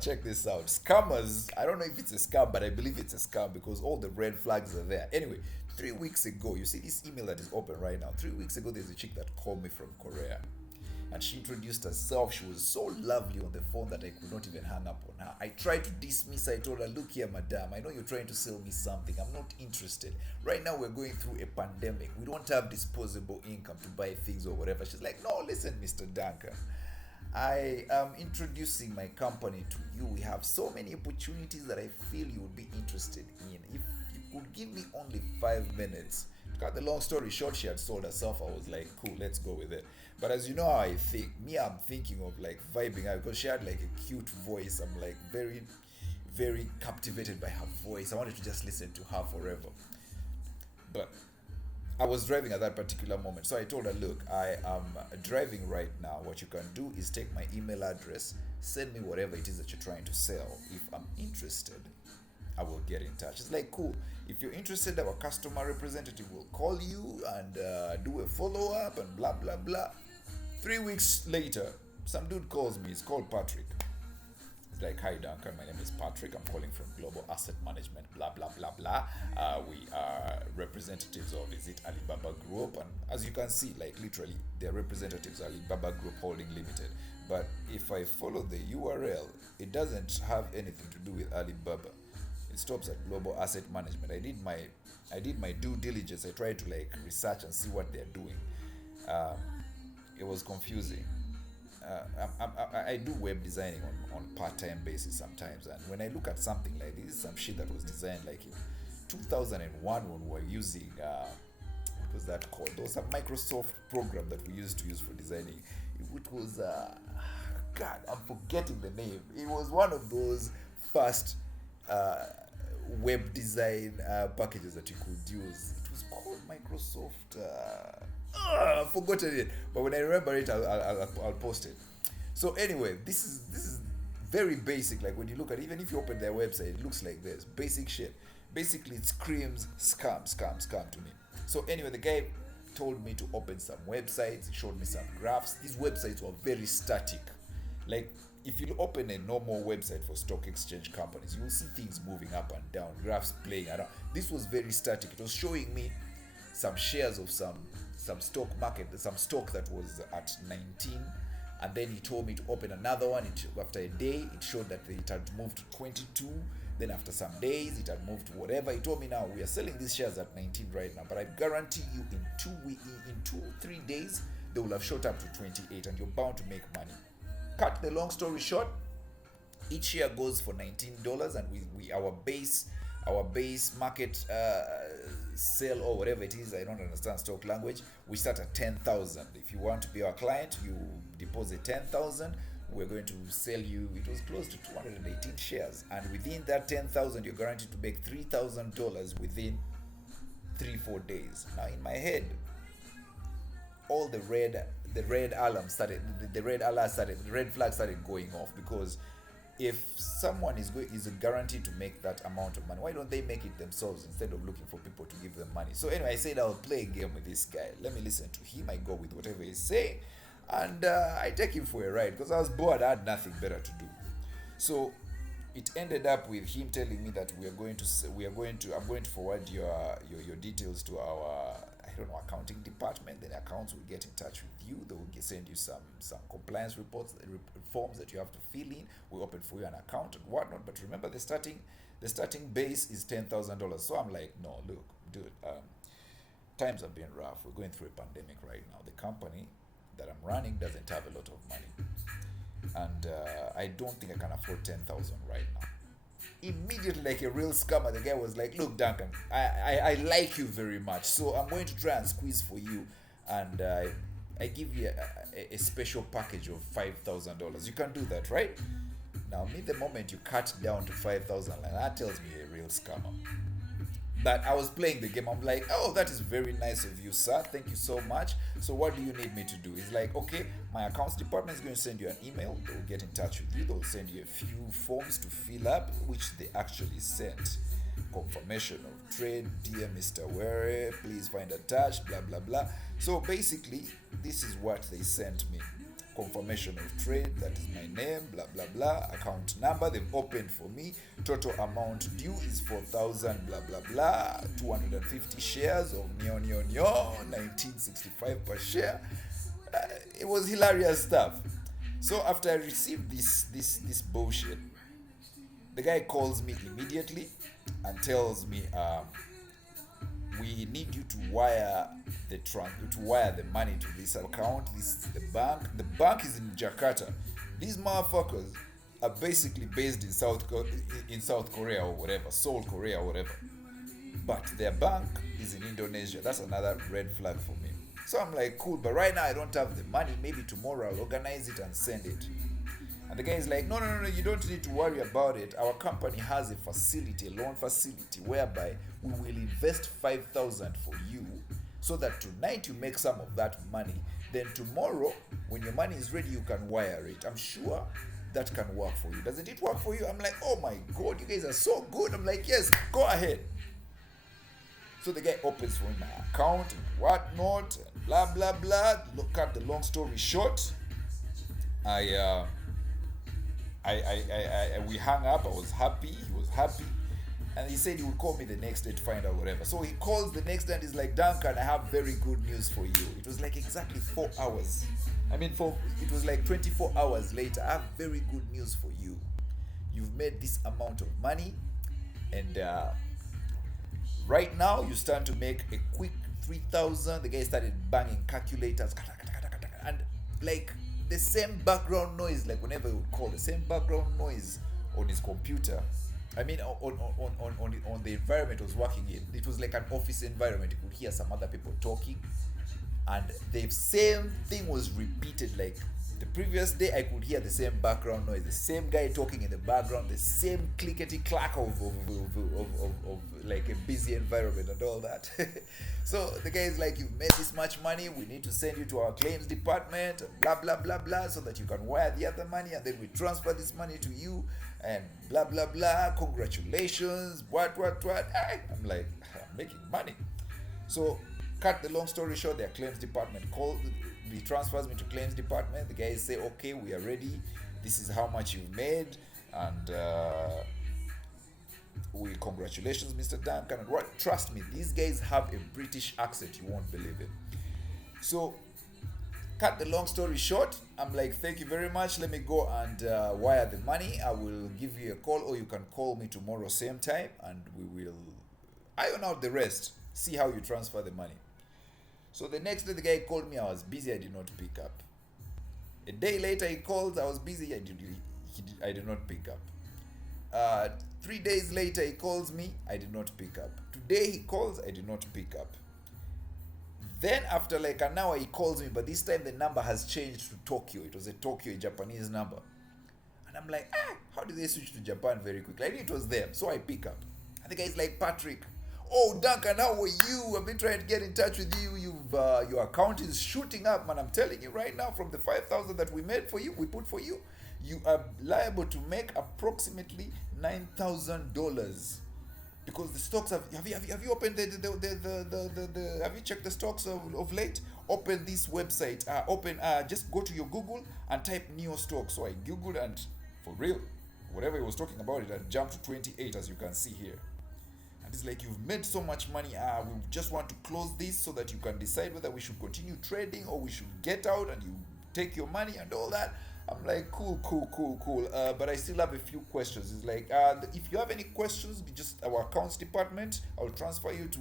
Check this out. Scammers, I don't know if it's a scam, but I believe it's a scam because all the red flags are there. Anyway, 3 weeks ago, you see this email that is open right now. 3 weeks ago, there's a chick that called me from Korea. And she introduced herself. She was so lovely on the phone that I could not even hang up on her. I tried to dismiss her. I told her, look here, madam, I know you're trying to sell me something. I'm not interested. Right now, we're going through a pandemic. We don't have disposable income to buy things or whatever. She's like, no, listen, Mr. Duncan. I am introducing my company to you. We have so many opportunities that I feel you would be interested in. If you could give me only 5 minutes. To cut the long story short, she had sold herself. I was like, cool, let's go with it. But as you know how I think, me, I'm thinking of like vibing out because she had like a cute voice. I'm like very, very captivated by her voice. I wanted to just listen to her forever. But I was driving at that particular moment. So I told her, look, I am driving right now. What you can do is take my email address, send me whatever it is that you're trying to sell. If I'm interested, I will get in touch. It's like, cool. If you're interested, our customer representative will call you and do a follow up and blah, blah, blah. 3 weeks later, some dude calls me. He's called Patrick. It's like, hi Duncan, my name is Patrick. I'm calling from Global Asset Management, blah, blah, blah, blah. We are representatives of, is it Alibaba Group? And as you can see, like literally, they're representatives of Alibaba Group Holding Limited. But if I follow the URL, it doesn't have anything to do with Alibaba. It stops at Global Asset Management. I did my due diligence. I tried to like research and see what they're doing. Um, it was confusing. I do web designing on part-time basis sometimes, and when I look at something like this, some shit that was designed like in 2001 when we were using what was that called? There was a Microsoft program that we used to use for designing. It was God, I'm forgetting the name. It was one of those first uh, web design packages that you could use. It was called Microsoft. I've forgotten it, but when I remember it, I'll post it. So anyway, this is very basic. Like when you look at, even if you open their website, it looks like this basic shit. Basically, it screams scam, scam, scam to me. So anyway, the guy told me to open some websites. He showed me some graphs. These websites were very static. Like if you open a normal website for stock exchange companies, you will see things moving up and down, graphs playing around. This was very static. It was showing me some shares of some stock market, some stock that was at 19, and then he told me to open another one. After a day, it showed that it had moved to 22. Then after some days, it had moved to whatever. He told me, now we are selling these shares at 19 right now, but I guarantee you in 2 3 days they will have shot up to 28, and you're bound to make money. Cut the long story short, each share goes for $19, and we our base market sale or whatever it is. I don't understand stock language. We start at 10,000. If you want to be our client, you deposit 10,000. We're going to sell you. It was close to 218 shares, and within that 10,000, you're guaranteed to make $3,000 within 3 4 days. Now in my head, all the red alarm started, the red alert started, the red flag started going off, because if someone is guaranteed to make that amount of money, why don't they make it themselves instead of looking for people to give them money? So anyway, I said I'll play a game with this guy. Let me listen to him. I go with whatever he's saying, and I take him for a ride because I was bored. I had nothing better to do. So it ended up with him telling me that I'm going to forward your details to our, I don't know, accounting department. Then accounts will get in touch with you. They will send you some compliance reports, forms that you have to fill in. We open for you an account and whatnot. But remember, the starting base is $10,000. So I'm like, no, look, dude, times have been rough. We're going through a pandemic right now. The company that I'm running doesn't have a lot of money, and I don't think I can afford 10,000 right now. Immediately, like a real scammer, the guy was like, look, Duncan, I like you very much, so I'm going to try and squeeze for you, and I give you a special package of $5,000. You can do that, right? Now me, the moment you cut down to 5,000, like, that tells me a real scammer. But I was playing the game. I'm like, oh, that is very nice of you, sir. Thank you so much. So what do you need me to do? It's like, okay, my accounts department is going to send you an email. They will get in touch with you. They will send you a few forms to fill up, which they actually sent. Confirmation of trade, dear Mr. Were, please find attached, blah blah blah. So basically, this is what they sent me. confirmation of trade, that is my name, blah blah blah, account number they've opened for me, total amount due is 4,000 blah blah blah, 250 shares of nyo 1965 per share. It was hilarious stuff. So after I received this bullshit, the guy calls me immediately and tells me, we need you to wire the money to this account. This is the bank. The bank is in Jakarta. These motherfuckers are basically based in South Korea or whatever, Seoul, Korea or whatever. But their bank is in Indonesia. That's another red flag for me. So I'm like, cool, but right now I don't have the money. Maybe tomorrow I'll organize it and send it. And the guy is like, no, you don't need to worry about it. Our company has a facility, a loan facility, whereby we will invest 5,000 for you so that tonight you make some of that money. Then tomorrow, when your money is ready, you can wire it. I'm sure that can work for you. Doesn't it work for you? I'm like, oh my God, you guys are so good. I'm like, yes, go ahead. So the guy opens for me my account and whatnot, and blah, blah, blah. Cut the long story short, we hung up. I was happy. He was happy. And he said he would call me the next day to find out whatever. So he calls the next day and he's like, Duncan, I have very good news for you. It was like exactly 4 hours. It was like 24 hours later. I have very good news for you. You've made this amount of money. And right now you stand to make a quick 3,000. The guy started banging calculators. And like the same background noise, like whenever he would call, the same background noise on his computer. On the environment I was working in. It was like an office environment. You could hear some other people talking. And the same thing was repeated. Like the previous day, I could hear the same background noise, the same guy talking in the background, the same clickety clack of like a busy environment and all that. So the guy is like, you've made this much money, we need to send you to our claims department, blah blah blah blah, so that you can wire the other money, and then we transfer this money to you, and blah blah blah. Congratulations, what. I'm like, I'm making money. So cut the long story short, their claims department he transfers me to claims department. The guys say, okay, we are ready, this is how much you've made, and congratulations, Mr. Duncan. And what, trust me, these guys have a British accent you won't believe it. So cut the long story short, I'm like, thank you very much, let me go and wire the money. I will give you a call, or you can call me tomorrow same time, and we will iron out the rest, see how you transfer the money. So the next day the guy called me, I was busy, I did not pick up. A day later he called, I was busy, I did not pick up. 3 days later he calls me, I did not pick up. Today he calls, I did not pick up. Then after like an hour he calls me, but this time the number has changed to Tokyo. It was a Tokyo, a Japanese number. And I'm like, how did they switch to Japan very quickly? I knew it was them, so I pick up. And the guy's like, Patrick, oh Duncan, how are you? I've been trying to get in touch with you. Your account is shooting up, man. I'm telling you right now, from the 5,000 that we put for you, you are liable to make approximately $9,000, because the stocks have you opened the have you checked the stocks of late? Open this website, just go to your Google and type Neo stock. So I googled, and for real, whatever he was talking about, it had jumped to 28, as you can see here. And it's like, you've made so much money, we just want to close this so that you can decide whether we should continue trading or we should get out, and you take your money and all that. I'm like, cool. But I still have a few questions. It's like, if you have any questions, just our accounts department, I'll transfer you to,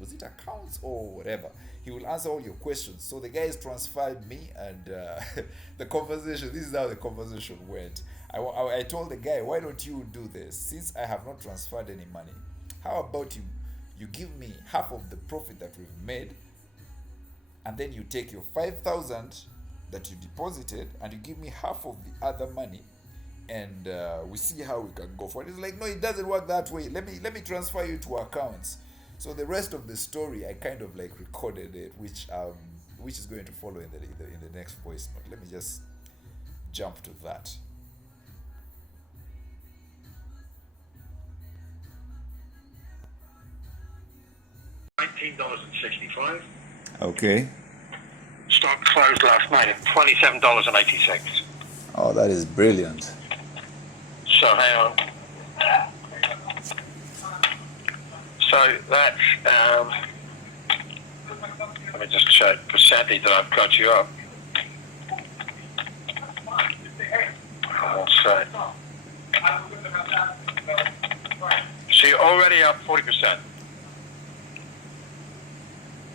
was it accounts or whatever? He will answer all your questions. So the guys transferred me, and this is how the conversation went. I told the guy, why don't you do this? Since I have not transferred any money, how about you give me half of the profit that we've made, and then you take your 5,000 that you deposited, and you give me half of the other money, and we see how we can go for it. It's like, no, it doesn't work that way. Let me transfer you to accounts. So the rest of the story, I kind of like recorded it, which is going to follow in the next voice note. Let me just jump to that. $19.65. Okay. Stop stock closed last night at $27.86. Oh, that is brilliant. So hang on. So that's, let me just check percentage that I've got you up. One sec. So you're already up 40%.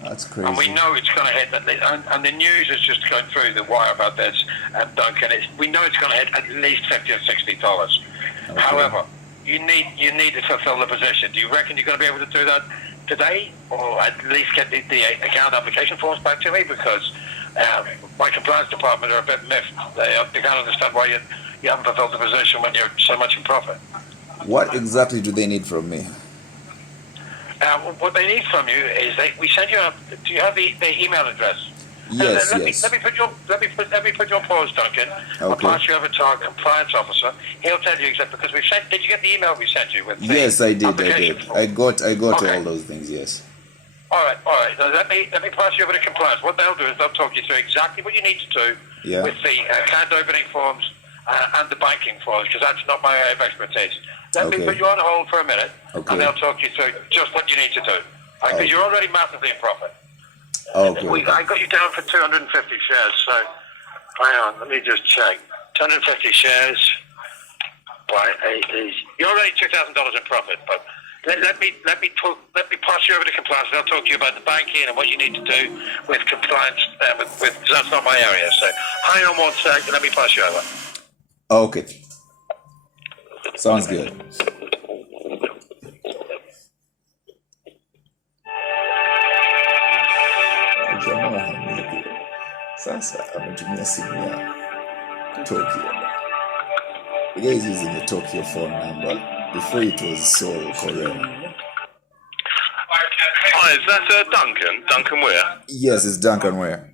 That's crazy. And we know it's going to hit, and the news is just going through the wire about this, Duncan. We know it's going to hit at least $50 or $60. Okay. However, you need to fulfill the position. Do you reckon you're going to be able to do that today, or at least get the account application forms back to me? Because my compliance department are a bit miffed. They can't understand why you haven't fulfilled the position when you're so much in profit. What exactly do they need from me? What they need from you is we send you a. Do you have the email address? Yes, yes. Let me put you on pause, Duncan. Okay. I'll pass you over to our compliance officer. He'll tell you exactly, because we sent. Did you get the email we sent you with? Yes, I did. I got okay. all those things. Yes. All right. Now, let me pass you over to compliance. What they'll do is they'll talk you through exactly what you need to do with the account opening forms and the banking forms, because that's not my area of expertise. Let me put you on hold for a minute, and they'll talk you through just what you need to do. Because you're already massively in profit. Okay. I got you down for 250 shares, so hang on, let me just check. 250 shares by 80. You're already $2,000 in profit, but let me pass you over to compliance. They'll talk to you about the banking and what you need to do with compliance. With that's not my area, so hang on one second. Let me pass you over. Okay. Sounds good. Sasa ametumia simu ya Tokyo. The guy is using the Tokyo phone number. Before it was Seoul, Korea. Hi, is that Duncan? Duncan Weir? Yes, it's Duncan Weir.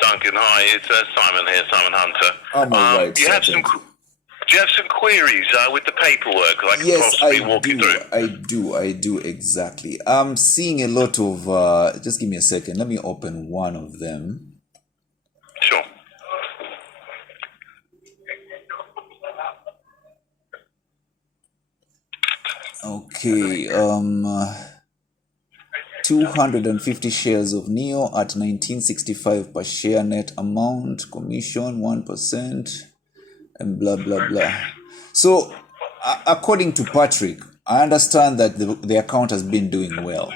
Duncan, hi, it's Simon here, Simon Hunter. I'm alright. Do you have some queries with the paperwork that I can possibly walk you through? I do, exactly. I'm seeing a lot of, just give me a second. Let me open one of them. Sure. Okay, 250 shares of NEO at 1965 per share, net amount, commission 1%, and blah, blah, blah. So, according to Patrick, I understand that the account has been doing well.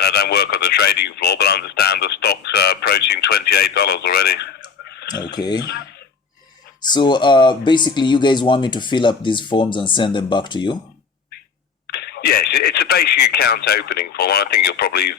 I don't work on the trading floor, but I understand the stocks are approaching $28 already. Okay. So, basically, you guys want me to fill up these forms and send them back to you? Yes, it's a basic account opening form. I think you'll probably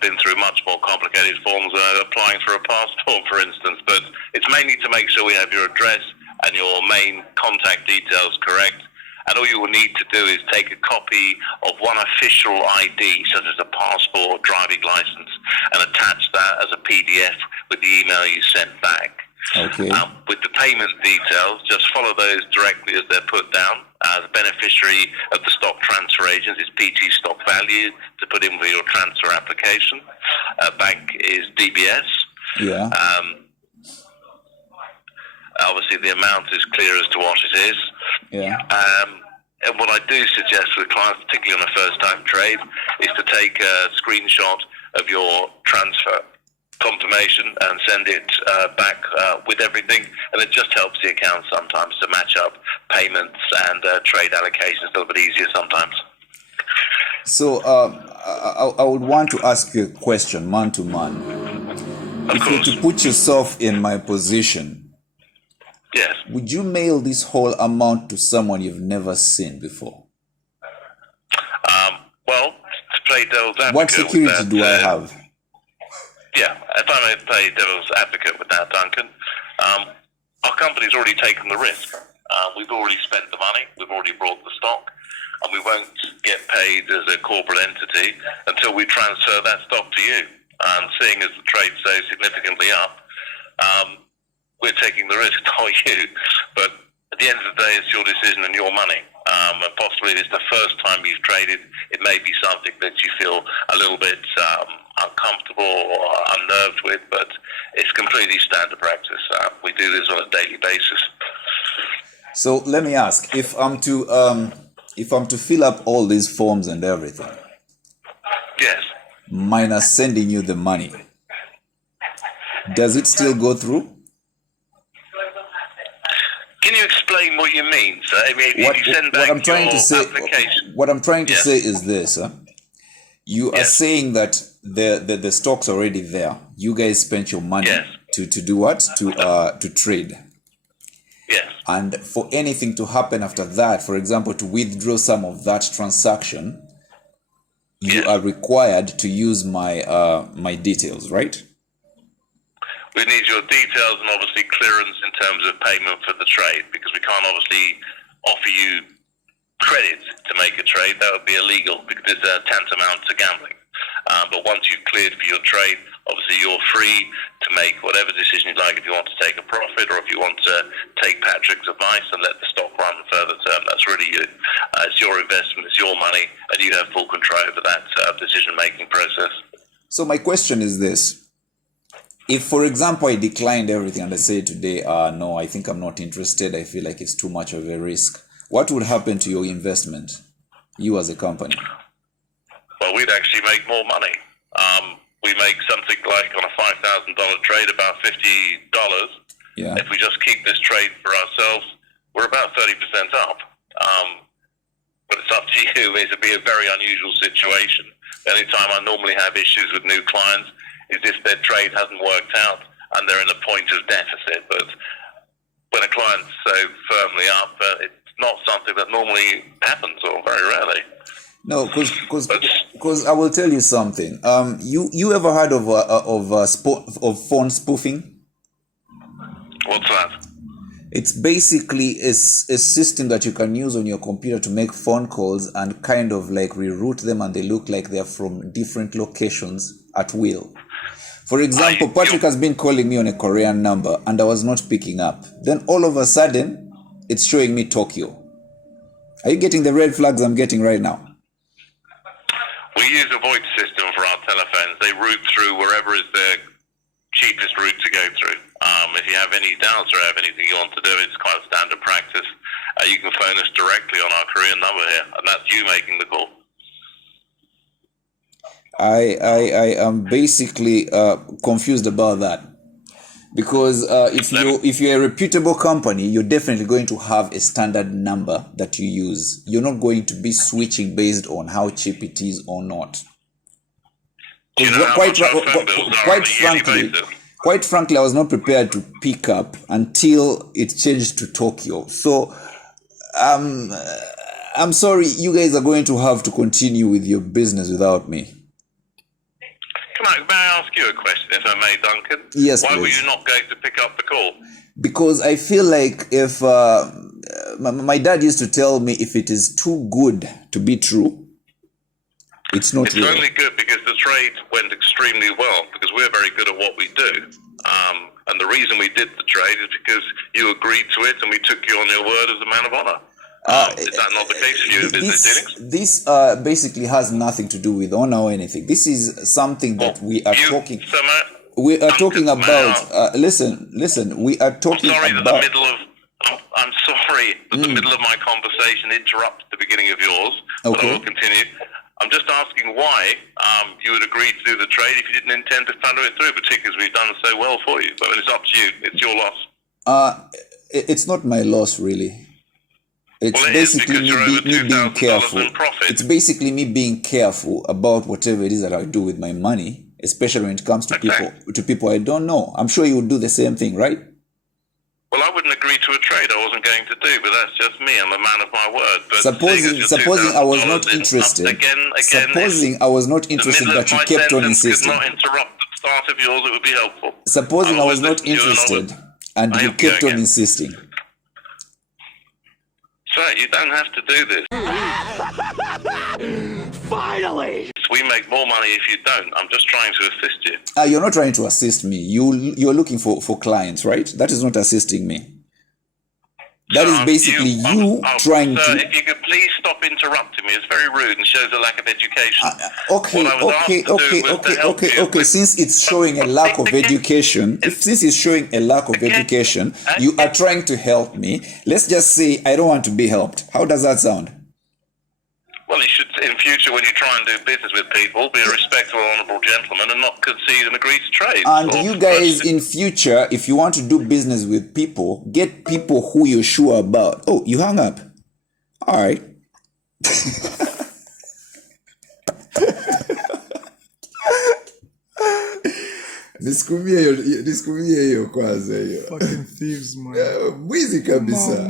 been through much more complicated forms than applying for a passport, for instance. But it's mainly to make sure we have your address and your main contact details correct. And all you will need to do is take a copy of one official ID, such as a passport, driving license, and attach that as a PDF with the email you sent back. Okay. With the payment details, just follow those directly as they're put down. The beneficiary of the stock transfer agent is PT Stock Value to put in for your transfer application. Bank is DBS. Yeah. Obviously, the amount is clear as to what it is. Yeah. And what I do suggest with clients, particularly on a first-time trade, is to take a screenshot of your transfer confirmation and send it back with everything, and it just helps the account sometimes to match up payments and trade allocations a little bit easier sometimes. So I would want to ask you a question, man to man. If you were to put yourself in my position, yes, would you mail this whole amount to someone you've never seen before? Well, to play devil's advocate, what security do I have? Yeah, if I may play devil's advocate with that, Duncan, our company's already taken the risk. We've already spent the money, we've already brought the stock, and we won't get paid as a corporate entity until we transfer that stock to you. And seeing as the trade's so significantly up, we're taking the risk, not you. But at the end of the day, it's your decision and your money. And possibly if it's the first time you've traded, it may be something that you feel a little bit uncomfortable or unnerved with, but it's completely standard practice. We do this on a daily basis. So let me ask, if I'm to fill up all these forms and everything, Yes. minus sending you the money, does it still go through? Can you explain what you mean? So, I mean, if you send back I'm trying your to say, application, what I'm trying to Yes. say is this: you are Yes. saying that the stock's already there. You guys spent your money Yes. to do what? To trade. yes, And for anything to happen after that, for example, to withdraw some of that transaction, you Yes. are required to use my details, right? we need your details and obviously clearance in terms of payment for the trade, because we can't obviously offer you credit to make a trade. That would be illegal because it's tantamount to gambling. But once you've cleared for your trade, obviously you're free to make whatever decision you like. If you want to take a profit or if you want to take Patrick's advice and let the stock run further term, that's really you. It's your investment, it's your money, and you have full control over that decision-making process. So my question is this. If, for example, I declined everything and I say today, no, I think I'm not interested, I feel like it's too much of a risk, what would happen to your investment, you as a company? Well, we'd actually make more money. We make something like on a $5,000 trade about $50. Yeah. If we just keep this trade for ourselves, we're about 30% up. But it's up to you. It'd be a very unusual situation. The only time I normally have issues with new clients is if their trade hasn't worked out and they're in a point of deficit. But when a client's so firmly up, it's not something that normally happens, or very rarely. No, because I will tell you something. You ever heard of phone spoofing? What's that? It's basically a system that you can use on your computer to make phone calls and kind of like reroute them, and they look like they're from different locations at will. For example, Patrick has been calling me on a Korean number and I was not picking up. Then all of a sudden, it's showing me Tokyo. Are you getting the red flags I'm getting right now? We use a VoIP system for our telephones. They route through wherever is the cheapest route to go through. If you have any doubts or have anything you want to do, it's quite standard practice. You can phone us directly on our Korean number here, and that's you making the call. I am basically confused about that, because if you're a reputable company, you're definitely going to have a standard number that you use. You're not going to be switching based on how cheap it is or not. Do you know how much our phone bills are on a yearly basis? Quite frankly, I was not prepared to pick up until it changed to Tokyo. So I'm sorry, you guys are going to have to continue with your business without me. Come on, may I ask you a question, if I may, Duncan? Yes, Why were please. you not going to pick up the call? Because I feel like if my dad used to tell me, if it is too good to be true, it's not It's real. only good because the trade went extremely well, because we're very good at what we do. And the reason we did the trade is because you agreed to it and we took you on your word as a man of honor. Is that not the case for you in business dealings? This basically has nothing to do with honor or anything. This is something that we are talking. We are talking about. Listen. We are talking I'm sorry about. that the middle of. I'm sorry that the middle of my conversation interrupted the beginning of yours. But Okay. I will continue. I'm just asking why you would agree to do the trade if you didn't intend to follow it through, particularly as we've done so well for you. But it's up to you. It's your loss. It's not my loss, really. It's Well, it is, basically because you're over me being $2,000 careful. in profit. It's basically me being careful about whatever it is that I do with my money, especially when it comes to Okay. people I don't know. I'm sure you would do the same thing, right? Well, I wouldn't agree to a trade I wasn't going to do, but that's just me. I'm a man of my word. But Supposing I was not interested. Supposing I was not interested, but you kept on insisting. Could not interrupt the start of yours, it would be helpful. Supposing I was not listen to you and interested and I you am kept going on in. insisting. Sir, you don't have to do this. Finally! We make more money if you don't. I'm just trying to assist you. You're not trying to assist me. You're looking for clients, right? That is not assisting me. That is basically you trying sir, to... if you could please stop interrupting me. It's very rude and shows a lack of education. Okay. Since it's showing a lack of education, you are trying to help me. Let's just say I don't want to be helped. How does that sound? Well, you should, in future, when you try and do business with people, be a respectful, honourable gentleman and not concede and agree to trade. And you guys, in future, if you want to do business with people, get people who you're sure about. Oh, you hung up. All right. Nisikumie hiyo kwanza hiyo. Fucking thieves, man. Mwizi kabisa.